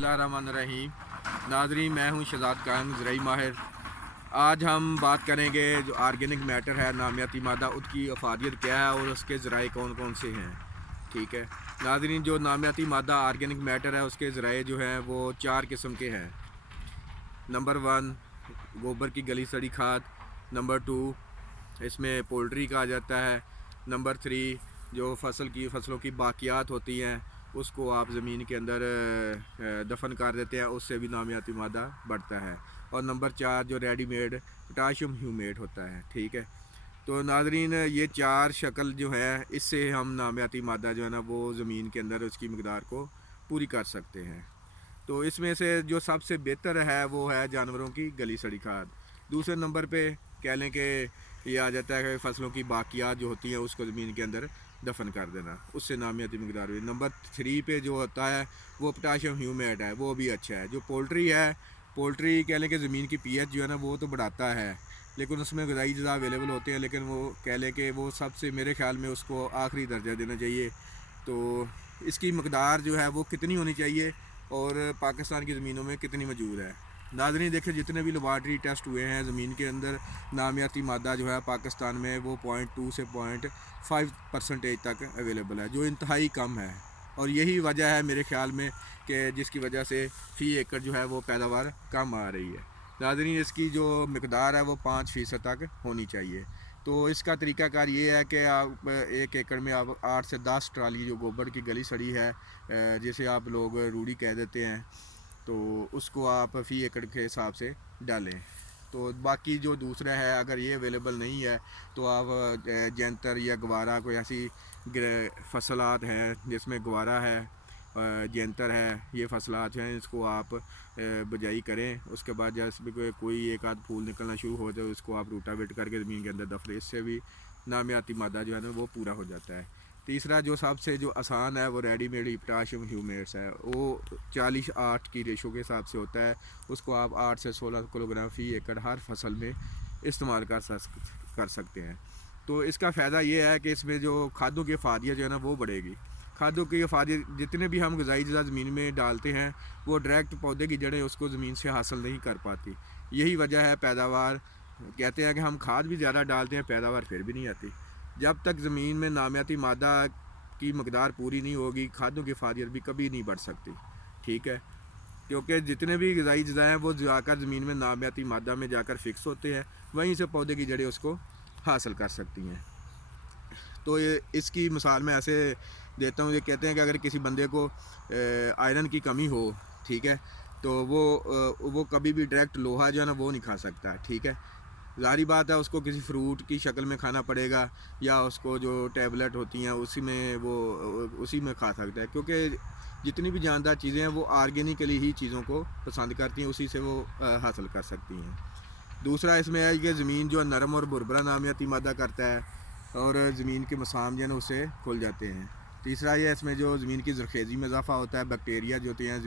बिस्मिल्लाहिर्रहमानिर्रहीम। नाज़रीन, मैं हूं शहजाद खान, ज़राई माहिर। आज हम बात करेंगे जो ऑर्गेनिक मैटर है, नामियाती मादा, उसकी अफादियत क्या है और उसके ज़राए कौन कौन से हैं। ठीक है नाज़रीन, जो नामियाती मादा ऑर्गेनिक मैटर है उसके ज़राए जो हैं वो 4 किस्म के हैं। नंबर 1, गोबर की गली सड़ी खाद। नंबर 2, इसमें पोल्ट्री का आ जाता है। नंबर 3, जो फसलों की बाकियात होती हैं उसको आप ज़मीन के अंदर दफन कर देते हैं, उससे भी नामियाती मादा बढ़ता है। और नंबर 4, जो रेडीमेड पोटाशियम ह्यूमेट होता है। ठीक है, तो नाज़रीन, ये 4 शक्ल जो है इससे हम नामियाती मादा जो है ना वो ज़मीन के अंदर उसकी मकदार को पूरी कर सकते हैं। तो इसमें से जो सबसे बेहतर है वो है जानवरों की गली सड़ी खाद। दूसरे नंबर पे कह लें कि ये आ जाता है कि फसलों की बाकियात जो होती हैं उसको ज़मीन के अंदर दफन कर देना, उससे नामियाती मकदार हुई। नंबर 3 पे जो होता है वो पोटाशियम ह्यूमेट है, वो भी अच्छा है। जो पोल्ट्री है, पोल्ट्री कह लें कि ज़मीन की पीएच जो है ना वो तो बढ़ाता है, लेकिन उसमें ग़िज़ाई अज़्ज़ा अवेलेबल होते हैं, लेकिन वो कह लें कि वो सबसे मेरे ख़्याल में उसको आखिरी दर्जा देना चाहिए। तो इसकी मकदार जो है वो कितनी होनी चाहिए और पाकिस्तान की ज़मीनों में कितनी मौजूद है। नाज़रीन देखिए, जितने भी लेबॉर्ट्री टेस्ट हुए हैं ज़मीन के अंदर, नामियाती मादा जो है पाकिस्तान में वो 0.2 से 0.5% तक अवेलेबल है, जो इंतहाई कम है। और यही वजह है मेरे ख़्याल में कि जिसकी वजह से फ़ी एकड़ जो है वो पैदावार कम आ रही है। नाज़रीन, इसकी जो मकदार है वो 5% तक होनी चाहिए। तो इसका तरीकाकार ये है कि आप 1 एकड़ में आप 8 से 10 ट्राली जो गोबर की गली सड़ी है, जिसे आप लोग रूड़ी कह देते हैं, तो उसको आप फ़ी एकड़ के हिसाब से डालें। तो बाकी जो दूसरा है, अगर ये अवेलेबल नहीं है तो आप जैंतर या गवारा, कोई ऐसी फसलात हैं जिसमें गवारा है, जैंतर है, ये फसलात हैं, इसको आप बिजाई करें। उसके बाद जैसे भी कोई एक आध फूल निकलना शुरू हो जाए उसको आप रूटावेट करके ज़मीन के अंदर दफने, इससे भी नामियाती मादा जो है ना वो पूरा हो जाता है। तीसरा जो सबसे जो आसान है वो रेडीमेड पोटाशियम ह्यूमेट्स है, वो 40:8 की रेशो के हिसाब से होता है। उसको आप 8 से 16 किलोग्राम फ़ी एकड़ हर फसल में इस्तेमाल कर सकते हैं। तो इसका फ़ायदा ये है कि इसमें जो खादों की अफादियत जो है ना वो बढ़ेगी। खादों की अफादियत जितने भी हम ग़िज़ाई अज़्ज़ा ज़मीन में डालते हैं वो डायरेक्ट पौधे की जड़ें उसको ज़मीन से हासिल नहीं कर पाती। यही वजह है पैदावार, कहते हैं कि हम खाद भी ज़्यादा डालते हैं, पैदावार फिर भी नहीं आती। जब तक ज़मीन में नामियाती मादा की मकदार पूरी नहीं होगी, खादों की अफादियत भी कभी नहीं बढ़ सकती। ठीक है, क्योंकि जितने भी ग़िज़ाई अज़्ज़ा हैं वो जाकर ज़मीन में नामियाती मादा में जाकर फ़िक्स होते हैं, वहीं से पौधे की जड़ें उसको हासिल कर सकती हैं। तो ये इसकी मिसाल मैं ऐसे देता हूँ, ये कहते हैं कि अगर किसी बंदे को आयरन की कमी हो, ठीक है, तो वो कभी भी डायरेक्ट लोहा जो है ना वो नहीं खा सकता। ठीक है, ज़ाहिर बात है उसको किसी फ्रूट की शक्ल में खाना पड़ेगा, या उसको जो टैबलेट होती हैं उसी में वो उसी में खा सकता है, क्योंकि जितनी भी जानदार चीज़ें हैं वो ऑर्गेनिकली ही चीज़ों को पसंद करती हैं, उसी से वो हासिल कर सकती हैं। दूसरा इसमें है कि ज़मीन जो नरम और बुरबरा नामियाती मादा करता है और ज़मीन के मसाम जो है ना उससे खुल जाते हैं। तीसरा ये इसमें जो ज़मीन की ज़रख़ेज़ी में इजाफ़ा होता है, बैक्टीरिया जो होते हैं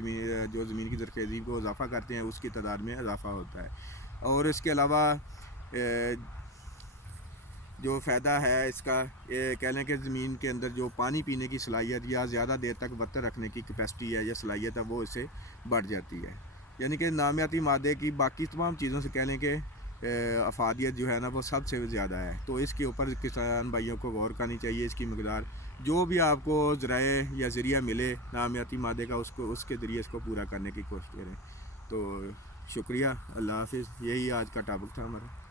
जो ज़मीन की ज़रख़ेज़ी को इजाफ़ा करते हैं उसकी तादाद में इजाफ़ा होता है। और इसके अलावा जो फ़ायदा है इसका, ये कह लें कि ज़मीन के अंदर जो पानी पीने की सलाहियत या ज़्यादा देर तक वक्त रखने की कैपेसिटी है या सलाहियत है वो इससे बढ़ जाती है। यानी कि नामियाती मादे की बाकी तमाम चीज़ों से कह लें कि अफादियत जो है ना वो सबसे ज़्यादा है। तो इसके ऊपर किसान भाइयों को गौर करनी चाहिए। इसकी मकदार जो भी आपको ज़राए या ज़रिया मिले नामियाती मादे का, उसको उसके ज़रिए इसको पूरा करने की कोशिश करें। तो शुक्रिया, अल्लाह हाफ़िज़। यही आज का टॉपिक था हमारा।